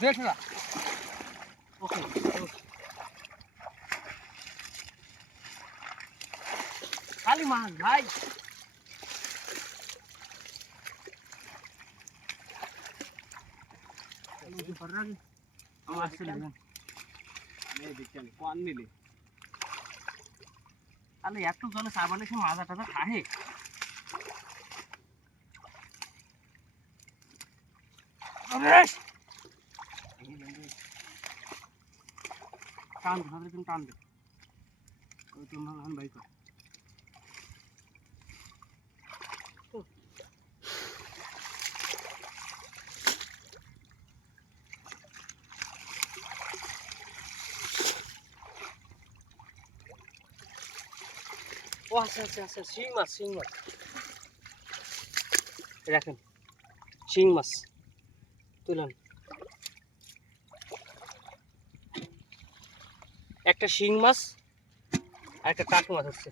দেখলা ওকে খালি মাছ ভাই আমার ছেলে কোন নিলি আরে একটু জলে চা বানিয়ে মাজা টাজা খাহে টান ধরে তুমি টান দে ওই তোমার এখন বাইক ও আচ্ছা আচ্ছা আচ্ছা শিং মাছ রাখেন শিং মাছ তুলেন একটা শিং মাছ আর একটা কাঠ মাছ হচ্ছে